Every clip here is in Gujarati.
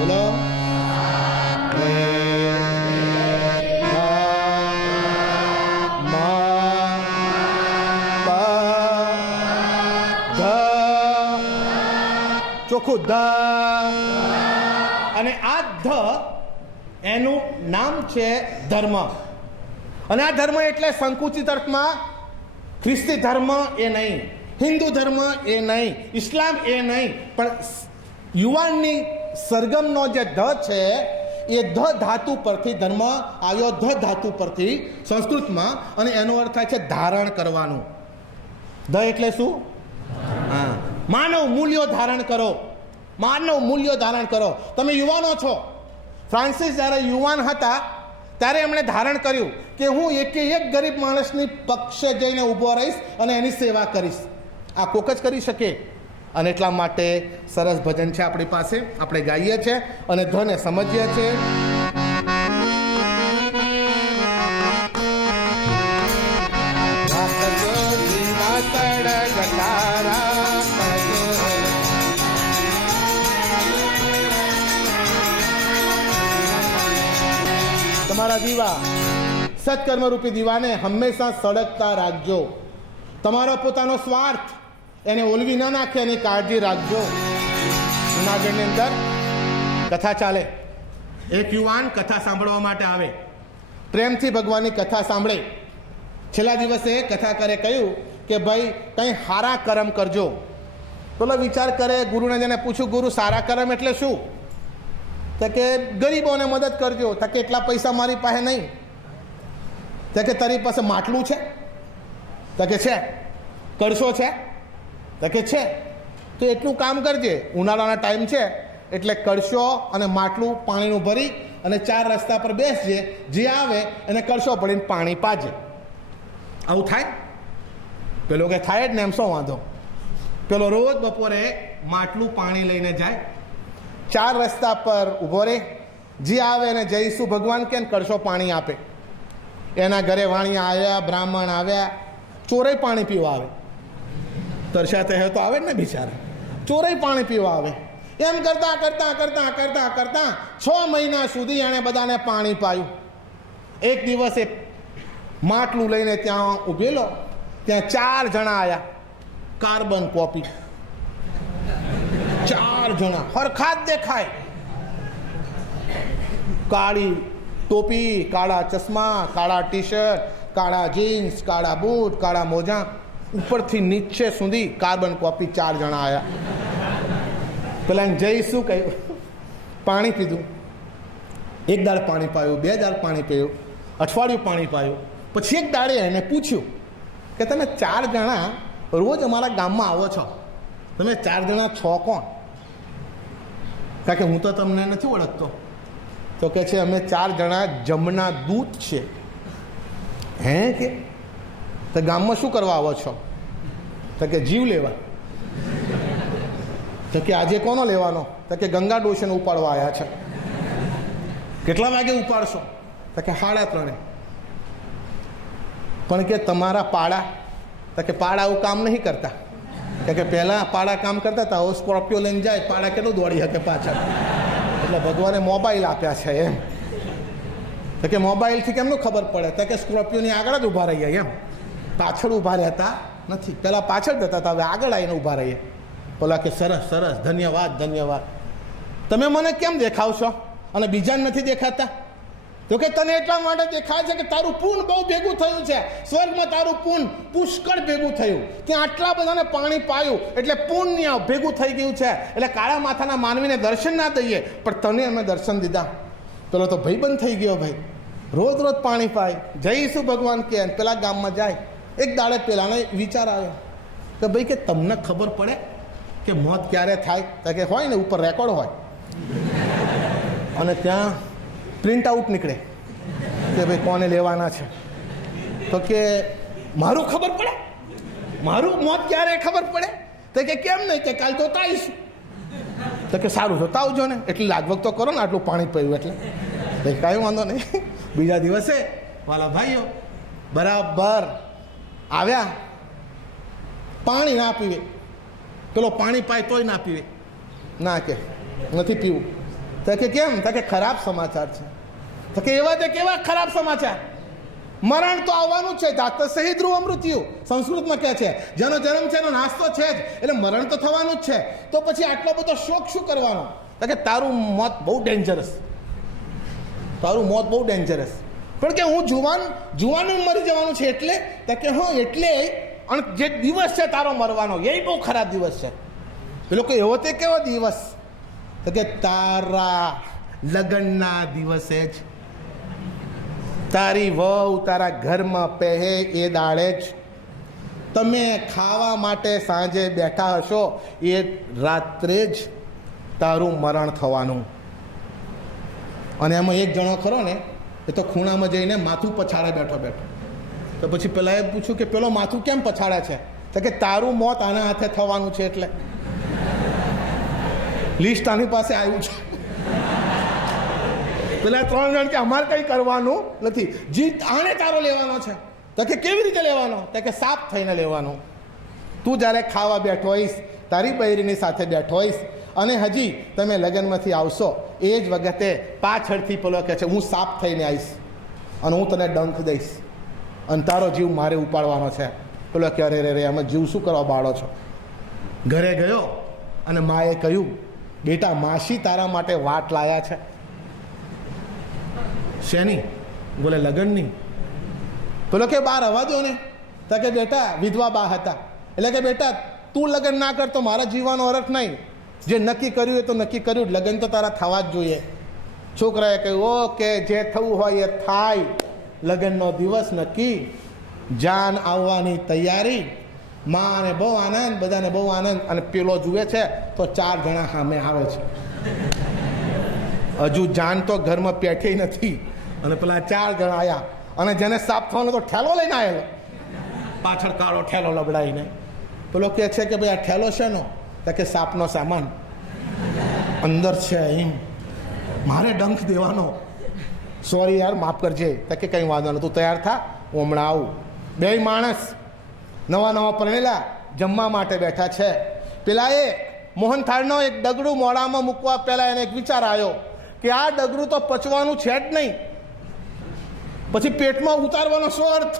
બોલો. ચોખ્ખું ધ. અને આ ધ એનું નામ છે ધર્મ. અને આ ધર્મ એટલે સંકુચિત અર્થમાં ખ્રિસ્તી ધર્મ એ નહીં, હિન્દુ ધર્મ એ નહીં, ઇસ્લામ એ નહીં, પણ યુવાનની સરગમનો જે ધ છે એ ધ ધાતુ પરથી ધર્મ આવ્યો, ધ ધાતુ પરથી સંસ્કૃતમાં, અને એનો અર્થ થાય છે ધારણ કરવાનું. ધ એટલે શું? હા, માનવ મૂલ્યો ધારણ કરો, માનવ મૂલ્યો ધારણ કરો. તમે યુવાનો છો. ફ્રાન્સિસ જ્યારે યુવાન હતા ત્યારે એમણે ધારણ કર્યું કે હું એકે એક ગરીબ માણસની પક્ષે જઈને ઊભો રહીશ અને એની સેવા કરીશ. આ કોક જ કરી શકે. અને એટલા માટે સરસ ભજન છે આપણી પાસે, આપણે ગાઈએ છીએ અને ધને સમજીએ છીએ. તમારા દીવા, સત્કર્મ રૂપી દીવાને હંમેશા સળગતા રાખજો. તમારો પોતાનો સ્વાર્થ એને ઓલવી ના નાખે એની કાળજી રાખજો. જૂનાગઢની અંદર કથા ચાલે. એક યુવાન કથા સાંભળવા માટે આવે, પ્રેમથી ભગવાનની કથા સાંભળે. છેલ્લા દિવસે કથા કરે કહ્યું કે ભાઈ કંઈ સારા કર્મ કરજો. પેલો વિચાર કરે, ગુરુને જેને પૂછ્યું, ગુરુ સારા કર્મ એટલે શું? તો કે ગરીબોને મદદ કરજો. તો કે એટલા પૈસા મારી પાસે નહીં. તો કે તારી પાસે માટલું છે? તો કે છે. કળશો છે? તો કે છે. તો એટલું કામ કરજે, ઉનાળાના ટાઈમ છે એટલે કળશો અને માટલું પાણીનું ભરી અને 4 રસ્તા પર બેસજે, જે આવે એને કળશો ભરીને પાણી પાજે. આવું થાય? પેલો કે થાય જ ને, એમ શું વાંધો. પેલો રોજ બપોરે માટલું પાણી લઈને જાય, 4 રસ્તા પર ઊભો રહે, જે આવે એને જઈશું ભગવાન કે કળશો પાણી આપે. એના ઘરે વાણિયા આવ્યા, બ્રાહ્મણ આવ્યા, ચોરે પાણી પીવા આવે. તરસ્યા હે તો આવે જ ને બિચારા, ચોરે પાણી પીવા આવે. એમ કરતા કરતા કરતા કરતા કરતા 6 મહિના સુધી એણે બધાને પાણી પાયું. એક દિવસે માટલું લઈને ત્યાં ઊભેલો, ત્યાં 4 જણા આવ્યા, કાર્બન કોપી. 4 જણા હરખા જ દેખાય, કાળી ટોપી, કાળા ચશ્મા, કાળા ટી શર્ટ, કાળા જીન્સ, કાળા બૂટ, કાળા મોજા, ઉપરથી નીચે સુધી કાર્બન કોપી. 4 જણા આવ્યા. પેલા જઈ શું કહ્યું? પાણી પીધું. 1 દાળ પાણી પાયું, 2 દાળ પાણી પીયું, અઠવાડિયું પાણી પાયું. પછી એક દાડે એને પૂછ્યું કે તમે 4 જણા રોજ અમારા ગામમાં આવો છો, તમે 4 જણા છો કોણ? કારણ કે હું તો તમને નથી ઓળખતો. તો કે છે અમે 4 જણા જમના દૂત છે. હે કે તો ગામમાં શું કરવા આવો છો? તો કે જીવ લેવા. તો કે આજે કોનો લેવાનો? તો કે ગંગા ડોશીને ઉપાડવા આવ્યા છે. કેટલા વાગે ઉપાડશો? તો કે 3:30. પણ કે તમારા પાડા? તો કે પાડા આવું કામ નહીં કરતા. કે પહેલાં પાડા કામ કરતા હતા, હવે સ્કોર્પિયો લઈને જાય, પાડા કેટલું દોડી શકે પાછળ. એટલે ભગવાને મોબાઈલ આપ્યા છે એમ. તો કે મોબાઈલથી કેમનું ખબર પડે? તો કે સ્કોર્પિયોની આગળ જ ઊભા રહીએ, એમ પાછળ ઊભા રહેતા નથી. પહેલાં પાછળ જતા હતા, હવે આગળ આવીને ઊભા રહીએ. બોલા કે સરસ સરસ, ધન્યવાદ ધન્યવાદ. તમે મને કેમ દેખાવશો અને બીજાને નથી દેખાતા? તો કે તને એટલા માટે દેખાય છે કે તારું પૂન બહુ ભેગું થયું છે. સ્વર્ગમાં તારું પૂન પુષ્કળ ભેગું થયું, ત્યાં આટલા બધાને પાણી પાયું એટલે પુણ્ય ભેગું થઈ ગયું છે. એટલે કાળા માથાના માનવીને દર્શન ના દઈએ, પણ તને અમે દર્શન દીધા. પેલો તો ભાઈબંધ થઈ ગયો. ભાઈ રોજ રોજ પાણી પાય, જઈશું ભગવાન કે પેલા ગામમાં જાય. એક દાડે પેલાને વિચાર આવ્યો કે ભાઈ કે તમને ખબર પડે કે મોત ક્યારે થાય? તો કે હોય ને, ઉપર રેકોર્ડ હોય અને ત્યાં પ્રિન્ટ આઉટ નીકળે કે ભાઈ કોને લેવાના છે. તો કે મારું ખબર પડે? મારું મોત ક્યારે ખબર પડે? તો કે કેમ નહીં? કે કાલ તો આવીશું. તો કે સારું જોતા આવજો ને, એટલી લાગવગ તો કરો ને, આટલું પાણી પીવું એટલે. કાંઈ વાંધો નહીં. બીજા દિવસે વાલા ભાઈઓ બરાબર આવ્યા, પાણી ના પીવે. પેલો પાણી પાય તોય ના પીવે. ના કે નથી પીવું. તો કે કેમ? તો કે ખરાબ સમાચાર છે. તો કે એવા તે કેવા ખરાબ સમાચાર? મરણ તો આવવાનું જ છે. જાત સહી ધ્રુવ મૃત્યુ સંસ્કૃતમાં કહે છે, જેનો જન્મ છે એનો નાશ તો છે જ, એટલે મરણ તો થવાનું જ છે. તો પછી આટલો બધો શોક શું કરવાનો? તો કે તારું મોત બહુ ડેન્જરસ, તારું મોત બહુ ડેન્જરસ. પણ કે હું જુવાનું મરી જવાનું છે એટલે? તો કે હા એટલે, અને જે દિવસ છે તારો મરવાનો એ બહુ ખરાબ દિવસ છે. પેલો કે એવો તે કેવો દિવસ? તો કે તારા લગ્નના દિવસે જ, તારી વહુ તારા ઘરમાં પહેરે એ દાડે જ, તમે ખાવા માટે સાંજે બેઠા હશો એ રાત્રે જ તારું મરણ થવાનું. અને એમાં એક જણો ખરો ને, એ તો ખૂણામાં જઈને માથું પછાડે બેઠો બેઠો. તો પછી પેલા એ પૂછ્યું કે પેલો માથું કેમ પછાડે છે? તો કે તારું મોત આના હાથે થવાનું છે એટલે લિસ્ટ આની પાસે આવ્યું છે. પેલા 3 જણ કે અમારે કંઈ કરવાનું નથી, જીત આને તારો લેવાનો છે. તો કે કેવી રીતે લેવાનો? તો કે સાપ થઈને લેવાનો. તું જ્યારે ખાવા બેઠો હોઈશ, તારી બૈરીની સાથે બેઠો હોઈશ, અને હજી તમે લગ્નમાંથી આવશો એ જ વખતે પાછળથી પેલો કહે છે હું સાપ થઈને આવીશ અને હું તને ડંખ દઈશ અને તારો જીવ મારે ઉપાડવાનો છે. પેલો કે અરે રે આમાં જીવ શું કરવા બાળો છો? ઘરે ગયો અને માએ કહ્યું, બેટા માસી તારા માટે વાટ લાયા છે. શેની? બોલે લગ્નની. પેલો કે બહાર આવવા દો ને. તો કે બેટા વિધવા બા હતા, એટલે કે બેટા તું લગ્ન ના કર તો મારા જીવવાનો અર્થ નહીં. જે નક્કી કર્યું એ તો નક્કી કર્યું, લગ્ન તો તારા થવા જ જોઈએ. છોકરાએ કહ્યું ઓકે, જે થવું હોય એ થાય. લગ્નનો દિવસ નક્કી, જાન આવવાની તૈયારી, માં અને બહુ આનંદ, બધાને બહુ આનંદ. અને પેલો જુએ છે તો 4 જણા સામે આવે છે. હજુ જાન તો ઘરમાં પેઠી નથી અને પેલા 4 જણા આવ્યા, અને જેને સાફ થવાનો તો ઠેલો લઈને આવેલો, પાછળ કાળો ઠેલો લબડાઈને. પેલો કહે છે કે ભાઈ આ ઠેલો છે નો? તો કે સાપનો સામાન અંદર છે, એમ મારે ડંખ દેવાનો. સોરી યાર માફ કરજે. તો કે કંઈ વાંધો નહીં, તું તૈયાર થા, હું હમણાં આવું. 2 માણસ નવા પરણેલા જમવા માટે બેઠા છે. પેલા એ મોહનથાળનો એક ડગડું મોઢામાં મૂકવા પહેલાં એને એક વિચાર આવ્યો કે આ ડગડું તો પચવાનું છે જ નહીં, પછી પેટમાં ઉતારવાનો શું અર્થ?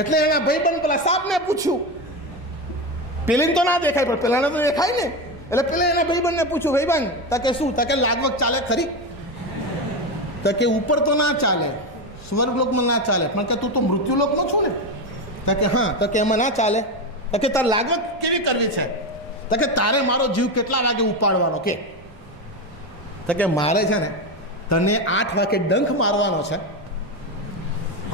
એટલે એના ભાઈબંધ પેલા સાપને પૂછ્યું. પેલીને તો ના દેખાય પણ પેલાને તો દેખાય ને. એટલે પેલા એના ભાઈબંધને પૂછ્યું, ભાઈબંધ તો કે શું? તો કે લાગવગ ચાલે ખરી? તો કે ઉપર તો ના ચાલે, સ્વર્ગલોકમાં ના ચાલે, પણ કે તું તો મૃત્યુલોકનો છું ને. તો કે હા. તો કે એમાં ના ચાલે. તો કે તારે લાગવગ કેવી કરવી છે? તો કે તારે મારો જીવ કેટલા વાગે ઉપાડવાનો કે? તો કે મારે છે ને તને 8 વાગે ડંખ મારવાનો છે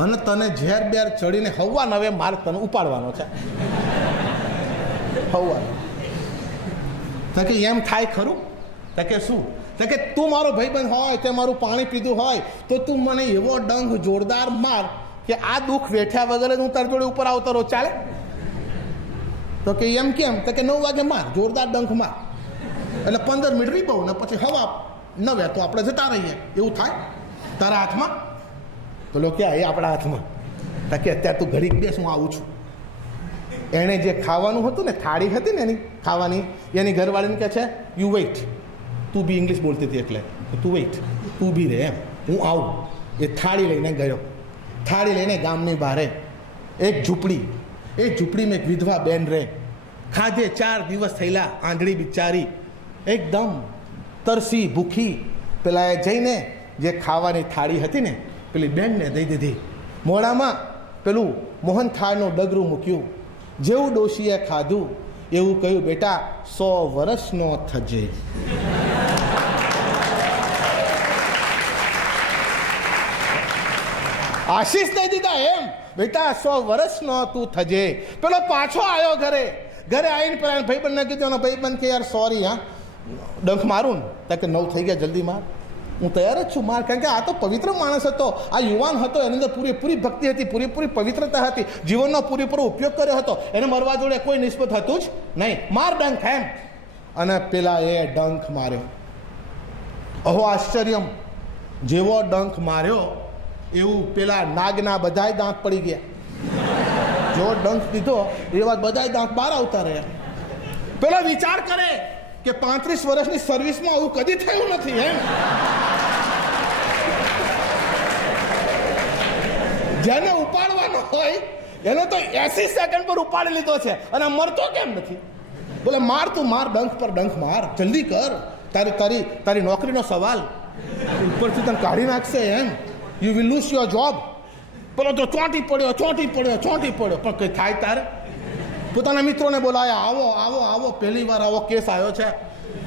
અને તને ઝેર બેર ચડીને 9:15 માર તને ઉપાડવાનો છે. 9:15. તો કે એમ થાય ખરું? તો કે શું? તો કે તું મારો ભાઈબંધ હોય, તે મારું પાણી પીધું હોય તો તું મને એવો ડંખ જોરદાર માર કે આ દુઃખ વેઠ્યા વગર હું તારી જોડે ઉપર આવતો રહું, ચાલે? તો કે એમ કેમ? તો કે 9 વાગે માર, જોરદાર ડંખ માર, એટલે 15 મિનિટ રીબો ને પછી 9:15 તો આપણે જતા રહીએ. એવું થાય તારા હાથમાં? પેલો ક્યાં? એ આપણા હાથમાં. તો કે અત્યારે તું ઘડીક બેસ, હું આવું છું. એણે જે ખાવાનું હતું ને, થાળી હતી ને એની ખાવાની, એની ઘરવાળીને કહે છે યુ વેઇટ. તું બી ઇંગ્લિશ બોલતી હતી એટલે તું વેઇટ, તું બી રહે એમ, હું આવું. એ થાળી લઈને ગયો. થાળી લઈને ગામની બહારે એક ઝૂંપડી, એ ઝૂંપડીમાં એક વિધવા બેન રહે. ખાધે 4 દિવસ થયેલા, આંધળી બિચારી એકદમ તરસી ભૂખી. પેલા એ જઈને જે ખાવાની થાળી હતી ને પેલી બેનને દઈ દીધી. મોઢામાં પેલું મોહનથાળનું ડગરું મૂક્યું. જેવું ડોશીએ ખાધું એવું કહ્યું, બેટા 100 વર્ષનો થજે. આશીષ દઈ દીધા એમ, બેટા 100 વર્ષનો તું થજે. પેલો પાછો આવ્યો ઘરે. ઘરે આવીને પેલા ભાઈબંધને કીધું, ભાઈબંધ કે યાર સોરી હા, ડંખ મારું ને? તો કે 9 થઈ ગયા, જલ્દી માર. હું તૈયાર જ છું માર, કારણ કે આ તો પવિત્ર માણસ હતો, આ યુવાન હતો, એની અંદર પૂરેપૂરી ભક્તિ હતી, પૂરેપૂરી પવિત્રતા હતી, જીવનનો પૂરેપૂરો ઉપયોગ કર્યો હતો, એને મરવા જોડે કોઈ નિસ્બત હતું જ નહીં. માર ડંખ એમ. અને પેલા એ ડંખ માર્યો. અહો આશ્ચર્યમ, જેવો ડંખ માર્યો એવું પેલા નાગના બધાય દાંત પડી ગયા. જો ડંખ દીધો એવા બધાય દાંત બહાર આવતા રહ્યા. પેલો વિચાર કરે કે 35 વર્ષની સર્વિસમાં આવું કદી થયું નથી એમ. જેને ઉપાડવાનો હોય એને તો 80 સેકન્ડ પર ઉપાડી લીધો છે અને મરતો કેમ નથી? બોલે માર તું માર, ડંખ પર ડંખ માર, જલ્દી કર, તારી નોકરીનો સવાલ ઉપરથી તને કાઢી નાખશે એમ. You will lose your job. પેલો તો ચોંટી પડ્યો પણ કંઈ થાય તારે? પોતાના મિત્રોને બોલાયા, આવો આવો આવો, પહેલી વાર આવો કેસ આવ્યો છે,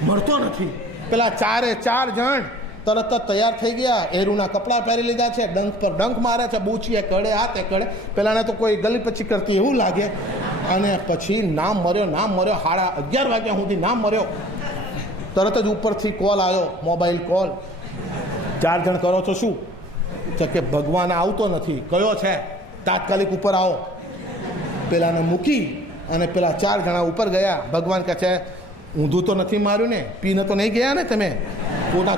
મરતો નથી. પેલા 4 જણ તરત જ તૈયાર થઈ ગયા, એરુના કપડાં પહેરી લીધા છે, ડંખ પર ડંખ મારે છે, બૂચીએ કડે, આ તે કડે. પેલાને તો કોઈ ગલી પછી કરતી એવું લાગે. અને પછી નામ મર્યો 11:30 વાગ્યા સુધી નામ મર્યો. તરત જ ઉપરથી કોલ આવ્યો, મોબાઈલ કોલ. 4 જણ કરો છો શું? કે ભગવાન આવતો નથી. કયો છે? તાત્કાલિક ઉપર આવો. પેલાને મૂકી અને પેલા 4 જણા ઉપર ગયા. ભગવાન કહે છે ઊંધું તો નથી માર્યું ને? પીને તો નહીં ગયા ને તમે?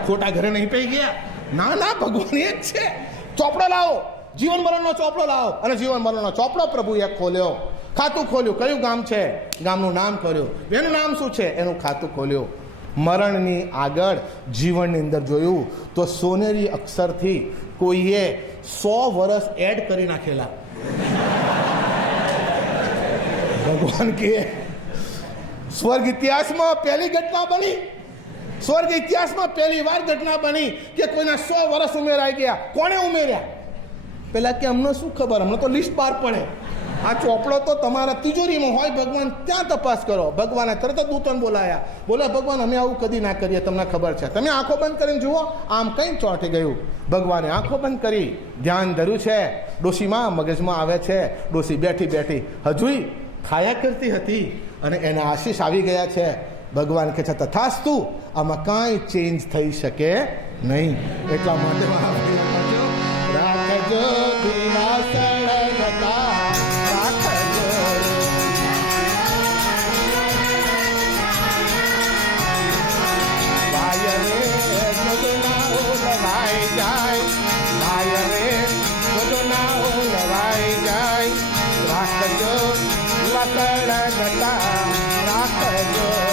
ખોટા ઘરે નહીં પી ગયા? ના, ભગવાન એ જ છે. ચોપડો લાવો, જીવન મરણનો ચોપડો લાવો. અને જીવન મરણનો ચોપડો પ્રભુએ ખોલ્યો. ખાતું ખોલ્યું. કયું ગામ છે? ગામનું નામ કર્યું. એનું નામ શું છે? એનું ખાતું ખોલ્યું. મરણની આગળ જીવનની અંદર જોયું તો સોનેરી અક્ષરથી કોઈએ 100 વર્ષ એડ કરી નાખેલા. ભગવાન કે સ્વર્ગ ઇતિહાસમાં પહેલી ઘટના બની, સ્વર્ગ ઇતિહાસમાં પહેલી વાર ઘટના બની કે કોઈના 100 વર્ષ ઉમેરાઈ ગયા. કોણે ઉમેર્યા? પેલા કે અમને શું ખબર, અમને તો લિસ્ટ બહાર પડે. આ ચોપડો તો તમારા તિજોરીમાં હોય, ભગવાન ત્યાં તપાસ કરો. ભગવાને તરત જ દૂતોને બોલાયા. બોલે ભગવાન અમે આવું કદી ના કરીએ, તમને ખબર છે. તમે આંખો બંધ કરીને જુઓ, આમ કંઈ ચોંટી ગયું. ભગવાને આંખો બંધ કરી, ધ્યાન ધર્યું છે. ડોશીમાં મગજમાં આવે છે. ડોશી બેઠી હજુય ખાયા કરતી હતી અને એના આશીષ આવી ગયા છે. ભગવાન કહે છે તથાસ્તુ, આમાં કાંઈ ચેન્જ થઈ શકે નહીં. એટલા માટે રાખજો દિવાસળ ગતા, રાખજો. વાય રે ગોદનાઓ લવાઈ જાય, વાય રે ગોદનાઓ લવાઈ જાય. રાખજો દિવાસળ ગતા, રાખજો.